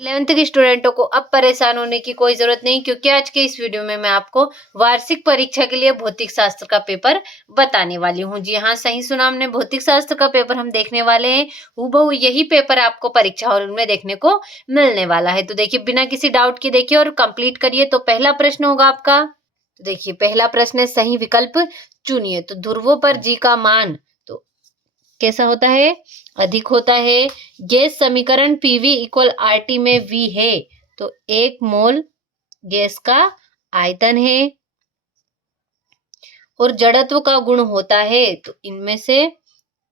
11th के स्टूडेंटों को अब परेशान होने की कोई जरूरत नहीं, क्योंकि आज के इस वीडियो में मैं आपको वार्षिक परीक्षा के लिए भौतिक शास्त्र का पेपर बताने वाली हूँ। जी हाँ, सही सुना हमने, भौतिक शास्त्र का पेपर हम देखने वाले हैं। हूबहू यही पेपर आपको परीक्षा हॉल में देखने को मिलने वाला है। तो देखिए, बिना किसी डाउट के देखिए और कंप्लीट करिए। तो पहला प्रश्न होगा आपका, तो देखिए पहला प्रश्न है, सही विकल्प चुनिए। तो ध्रुवों पर जी का मान तो कैसा होता है? अधिक होता है। गैस समीकरण पीवी इक्वल आरटी में वी है, तो 1 मोल गैस का आयतन है। और जड़त्व का गुण होता है, तो इनमें से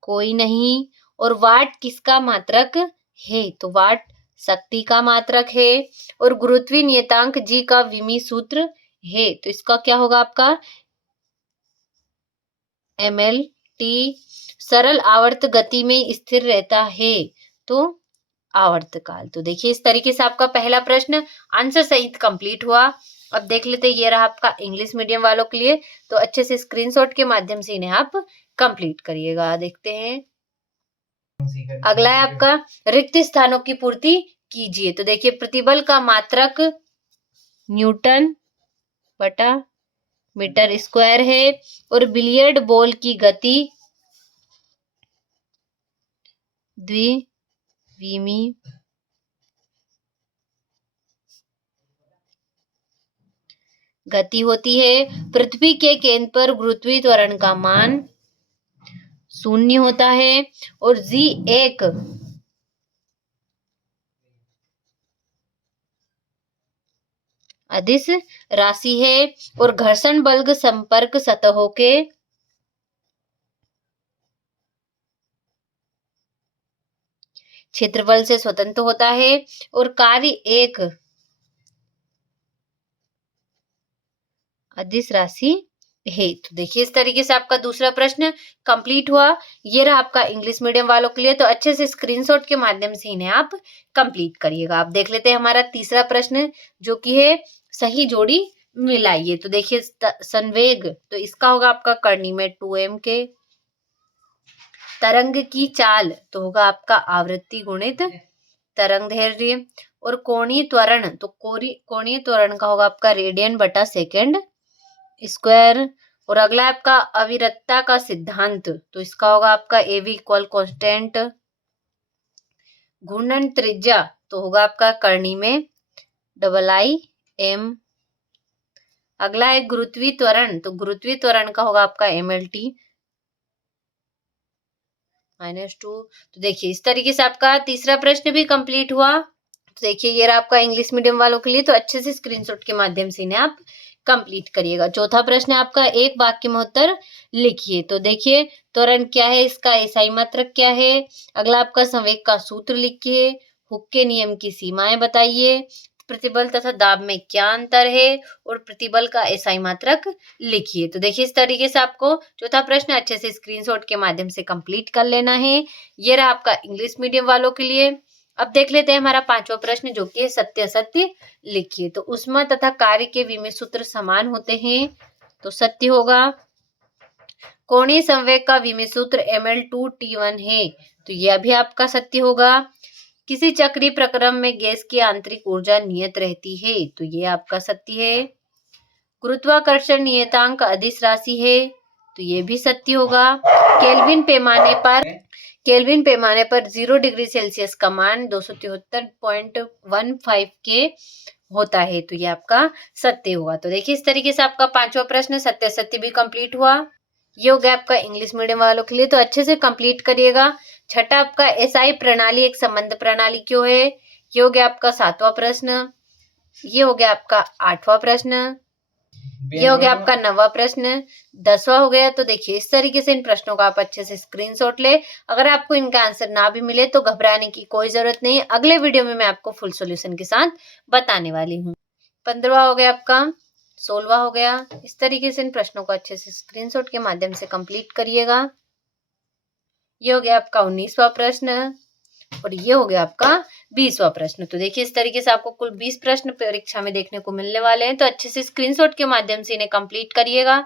कोई नहीं। और वाट किसका मात्रक है? तो वाट शक्ति का मात्रक है। और गुरुत्वीय नियतांक जी का विमी सूत्र है, तो इसका क्या होगा आपका? ml/t। सरल आवर्त गति में स्थिर रहता है, तो आवर्तकाल। तो देखिए, इस तरीके से आपका पहला प्रश्न आंसर सहित कंप्लीट हुआ। अब देख लेते हैं, ये रहा आपका इंग्लिश मीडियम वालों के लिए। तो अच्छे से स्क्रीनशॉट के माध्यम से इन्हें आप कंप्लीट करिएगा। देखते हैं, अगला है आपका, रिक्त स्थानों की पूर्ति कीजिए। तो देखिए, प्रतिबल का मात्रक न्यूटन बटा मीटर स्क्वायर है। और बिलियर्ड बॉल की गति द्विविमी गति होती है। पृथ्वी के केंद्र पर गुरुत्वीय त्वरण का मान 0 होता है। और जी एक अदिश राशि है। और घर्षण बल संपर्क सतहों के क्षेत्रफल से स्वतंत्र होता है। और कार्य एक अदिश राशि है। तो देखिए, इस तरीके से आपका दूसरा प्रश्न कंप्लीट हुआ। ये रहा आपका इंग्लिश मीडियम वालों के लिए। तो अच्छे से स्क्रीनशॉट के माध्यम से इन्हें आप कंप्लीट करिएगा। आप देख लेते हैं हमारा तीसरा प्रश्न, जो कि है सही जोड़ी मिलाइए। तो देखिए, संवेग तो इसका होगा आपका करनी में 2m के। तरंग की चाल तो होगा आपका आवृत्ति गुणित तरंग दैर्ध्य। और कोणीय त्वरण तो कोणीय त्वरण का होगा आपका रेडियन बटा सेकेंड स्क्वायर। और अगला आपका अविरतता का सिद्धांत, तो इसका होगा आपका एवी इक्वल कांस्टेंट। घूर्णन त्रिज्या तो होगा आपका करनी में II/m। अगला है गुरुत्वीय त्वरण, तो गुरुत्वीय त्वरण का होगा आपका mlt-2। तो देखिए, इस तरीके से आपका तीसरा प्रश्न भी कंप्लीट हुआ। तो देखिए, ये रहा आपका इंग्लिश मीडियम वालों के लिए। तो अच्छे से स्क्रीनशॉट के माध्यम से इन्हें आप कंप्लीट करिएगा। चौथा प्रश्न है आपका, एक वाक्य में उत्तर लिखिए। तो देखिए, त्वरण क्या है, इसका एसआई मात्रक क्या है। अगला आपका संवेग का सूत्र लिखिए। हुक के नियम की सीमाएं बताइए। प्रतिबल तथा दाब में क्या अंतर है। और प्रतिबल का एसआई मात्रक लिखिए। तो देखिए, इस तरीके से आपको चौथा प्रश्न अच्छे से स्क्रीनशॉट के माध्यम से कंप्लीट कर लेना है। ये रहा आपका इंग्लिश मीडियम वालों के लिए। अब देख लेते हैं हमारा पांचवा प्रश्न, जो कि है सत्य असत्य लिखिए। तो ऊष्मा तथा कार्य के विमेय सूत्र समान होते हैं, तो सत्य होगा। कोणीय संवेग का विमेय सूत्र ml/2t1 है, तो यह भी आपका सत्य होगा। किसी चक्रीय प्रक्रम में गैस की आंतरिक ऊर्जा नियत रहती है, तो ये आपका सत्य है। गुरुत्वाकर्षण नियतांक अदिश राशि है, तो ये भी सत्य होगा। केल्विन पैमाने पर 0 डिग्री सेल्सियस का मान 273.15 के होता है, तो ये आपका सत्य हुआ। तो देखिए, इस तरीके से आपका पांचवा प्रश्न सत्य सत्य भी कंप्लीट हुआ। ये हो गया आपका इंग्लिश मीडियम वालों के लिए। तो अच्छे से कंप्लीट करिएगा। छठा आपका एसआई प्रणाली एक संबंध प्रणाली क्यों है। ये हो गया आपका सातवां प्रश्न। ये हो गया आपका आठवां प्रश्न। ये हो गया आपका 9वां प्रश्न। 10वां हो गया। तो देखिए, इस तरीके से इन प्रश्नों का आप अच्छे से स्क्रीनशॉट ले। अगर आपको इनका आंसर ना भी मिले तो घबराने की कोई जरूरत नहीं। अगले वीडियो में मैं आपको फुल सॉल्यूशन के साथ बताने वाली हूँ। 15वां हो गया आपका। 16वां हो गया। इस तरीके से इन प्रश्नों को अच्छे से स्क्रीनशॉट के माध्यम से कंप्लीट करिएगा। ये हो गया आपका 19वां प्रश्न। और ये हो गया आपका 20वां प्रश्न। तो देखिए, इस तरीके से आपको कुल 20 प्रश्न परीक्षा में देखने को मिलने वाले हैं। तो अच्छे से स्क्रीनशॉट के माध्यम से इन्हें कंप्लीट करिएगा।